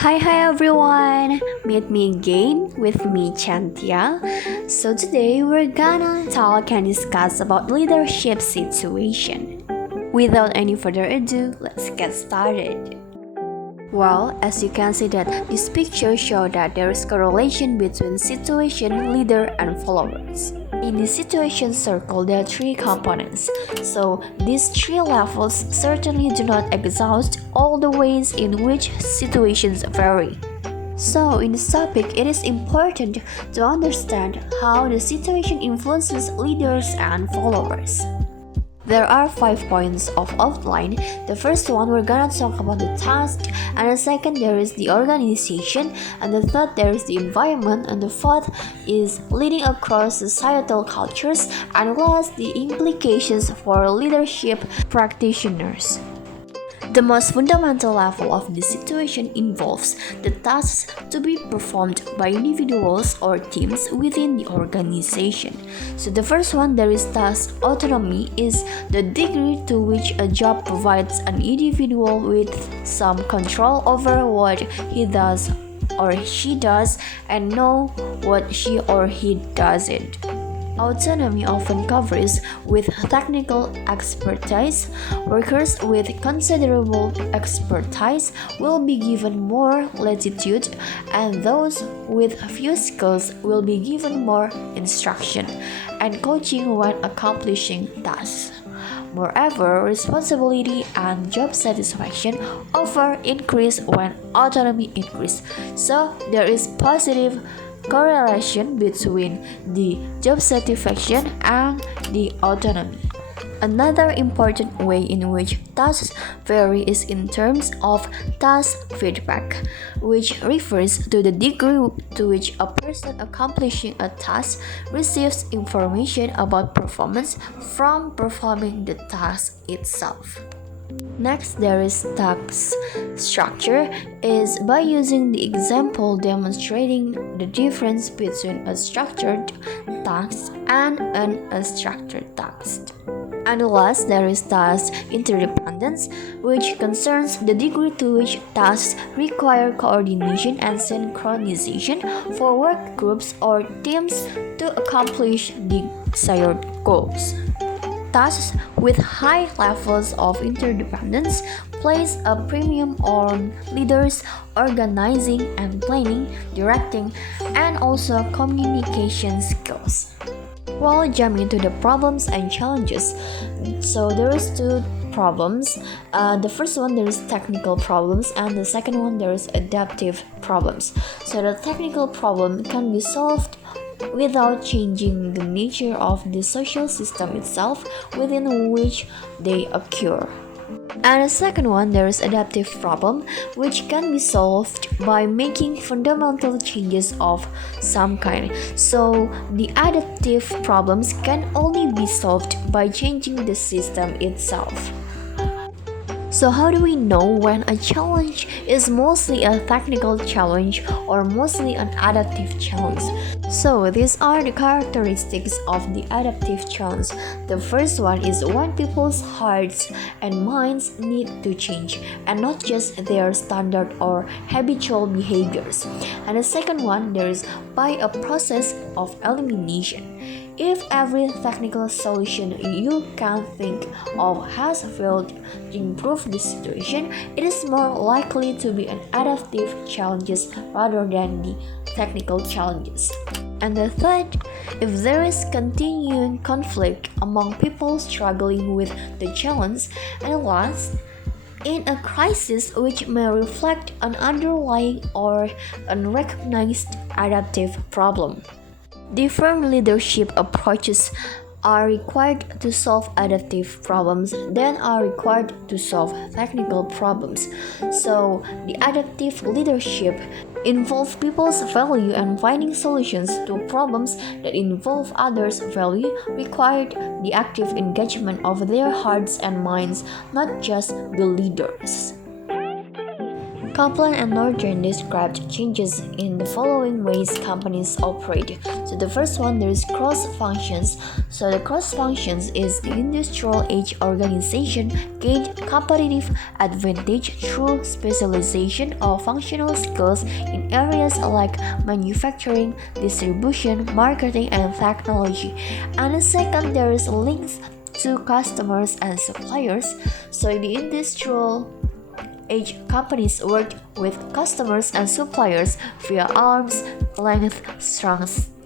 Hi everyone! Meet me again with me Chantia. So today we're gonna talk and discuss about leadership situation. Without any further ado, let's get started. Well, as you can see that this picture shows that there is correlation between situation, leader, and followers. In the situation circle, there are three components. So these three levels certainly do not exhaust all the ways in which situations vary. So in this topic, it is important to understand how the situation influences leaders and followers. There are 5 points of outline. The first one, we're gonna talk about the task, and the second there is the organization, and the third there is the environment, and the fourth is leading across societal cultures, and last the implications for leadership practitioners. The most fundamental level of the situation involves the tasks to be performed by individuals or teams within the organization. So the first one, there is task autonomy, is the degree to which a job provides an individual with some control over what he does or she does and know what she or he doesn't. Autonomy often covers with technical expertise. Workers with considerable expertise will be given more latitude, and those with few skills will be given more instruction and coaching when accomplishing tasks. Moreover, responsibility and job satisfaction often increase when autonomy increases. So there is positive correlation between the job satisfaction and the autonomy. Another important way in which tasks vary is in terms of task feedback, which refers to the degree to which a person accomplishing a task receives information about performance from performing the task itself. Next, there is task structure, is by using the example demonstrating the difference between a structured task and an unstructured task. And last, there is task interdependence, which concerns the degree to which tasks require coordination and synchronization for work groups or teams to accomplish the desired goals. Tasks with high levels of interdependence place a premium on leaders organizing and planning, directing, and also communication skills. We'll jump into the problems and challenges. So there is two problems. The first one, there is technical problems, and the second one, there is adaptive problems. So the technical problem can be solved without changing the nature of the social system itself within which they occur. And the second one, there is adaptive problem, which can be solved by making fundamental changes of some kind. So the adaptive problems can only be solved by changing the system itself. So how do we know when a challenge is mostly a technical challenge or mostly an adaptive challenge? So these are the characteristics of the adaptive challenge. The first one is when people's hearts and minds need to change and not just their standard or habitual behaviors. And the second one, there is by a process of elimination. If every technical solution you can think of has failed to improve the situation, it is more likely to be an adaptive challenges rather than the technical challenges. And the third, if there is continuing conflict among people struggling with the challenge. And last, in a crisis which may reflect an underlying or unrecognized adaptive problem. Different leadership approaches are required to solve adaptive problems than are required to solve technical problems. So, the adaptive leadership involves people's value and finding solutions to problems that involve others' value required the active engagement of their hearts and minds, not just the leaders. Kaplan and Norton described changes in the following ways companies operate. So the first one, there is cross functions. So the cross functions is the industrial age organization gained competitive advantage through specialization of functional skills in areas like manufacturing, distribution, marketing, and technology. And the second, there is links to customers and suppliers. So the industrial age companies worked with customers and suppliers via arm's length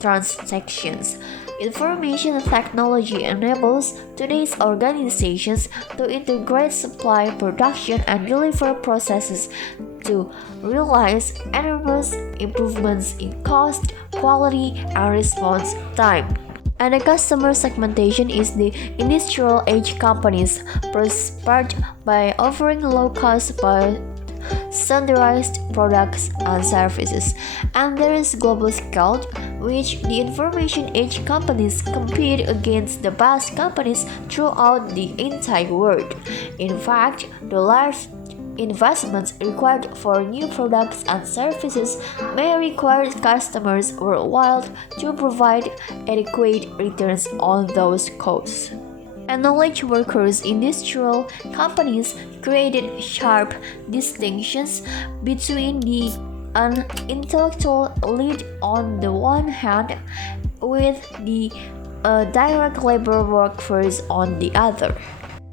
transactions. Information technology enables today's organizations to integrate supply, production, and delivery processes to realize enormous improvements in cost, quality, and response time. And the customer segmentation is the industrial age companies prospered by offering low-cost but standardized products and services. And there is global scale, which the information age companies compete against the best companies throughout the entire world. In fact, the large investments required for new products and services may require customers worldwide to provide adequate returns on those costs. And knowledge workers industrial companies created sharp distinctions between an intellectual elite on the one hand with the direct labor workforce on the other.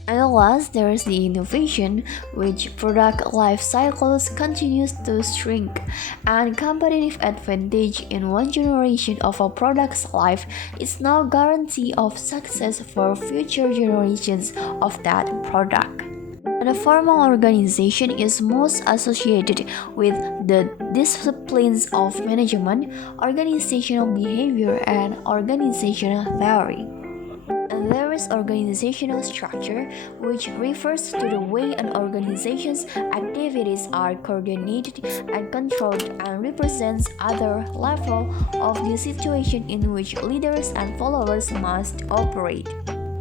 And last, there is the innovation, which product life cycles continues to shrink, and competitive advantage in one generation of a product's life is now guarantee of success for future generations of that product. And a formal organization is most associated with the disciplines of management, organizational behavior, and organizational theory. And there is organizational structure, which refers to the way an organization's activities are coordinated and controlled and represents other level of the situation in which leaders and followers must operate.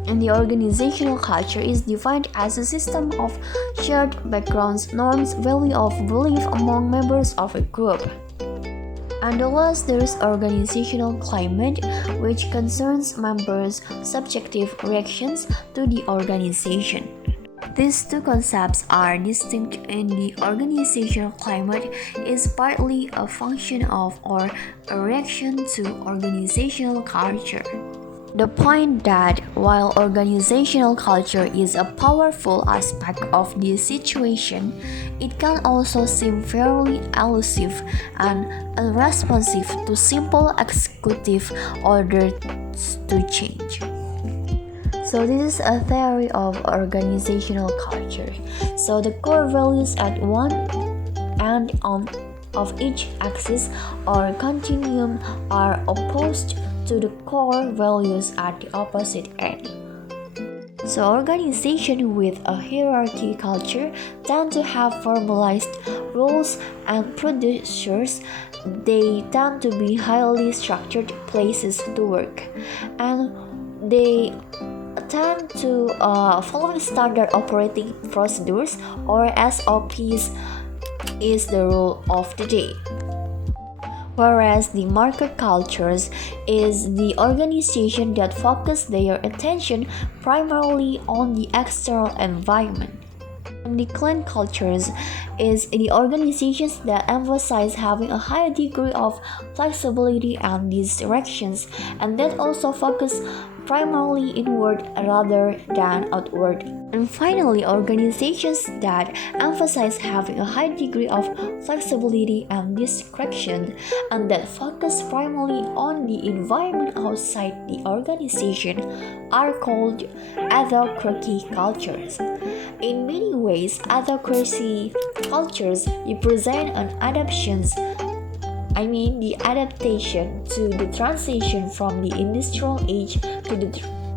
And the organizational culture is defined as a system of shared backgrounds, norms, value of belief among members of a group. And the last, there is organizational climate, which concerns members' subjective reactions to the organization. These two concepts are distinct in the organizational climate is partly a function of or a reaction to organizational culture. The point that while organizational culture is a powerful aspect of this situation, it can also seem fairly elusive and unresponsive to simple executive orders to change. So this is a theory of organizational culture. So the core values at one end of each axis or continuum are opposed to the core values at the opposite end. So organizations with a hierarchy culture tend to have formalized rules and procedures. They tend to be highly structured places to work, and they tend to follow standard operating procedures or SOPs is the rule of the day. Whereas the market cultures is the organization that focus their attention primarily on the external environment. And the clan cultures is the organizations that emphasize having a high degree of flexibility and these directions, and that also focus primarily inward rather than outward. And finally, organizations that emphasize having a high degree of flexibility and discretion and that focus primarily on the environment outside the organization are called autocracy cultures. In many ways, autocracy cultures represent an the adaptation to the transition from the industrial age to the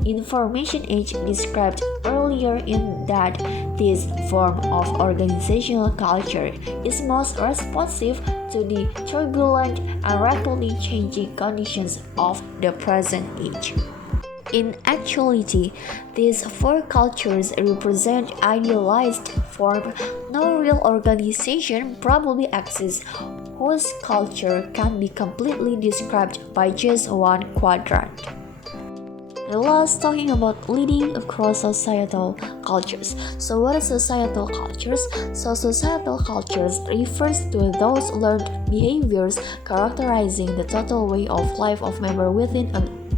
information age described earlier, in that this form of organizational culture is most responsive to the turbulent and rapidly changing conditions of the present age. In actuality, these four cultures represent idealized form. No real organization probably exists whose culture can be completely described by just one quadrant. The last, talking about leading across societal cultures. So what is societal cultures? So societal cultures refers to those learned behaviors characterizing the total way of life of member within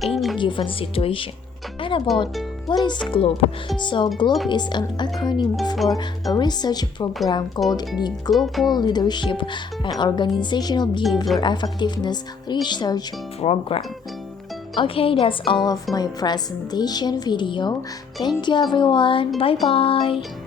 any given situation. And about what is GLOBE? So GLOBE is an acronym for a research program called the Global Leadership and Organizational Behavior Effectiveness Research Program. Okay, that's all of my presentation video. Thank you everyone. Bye bye.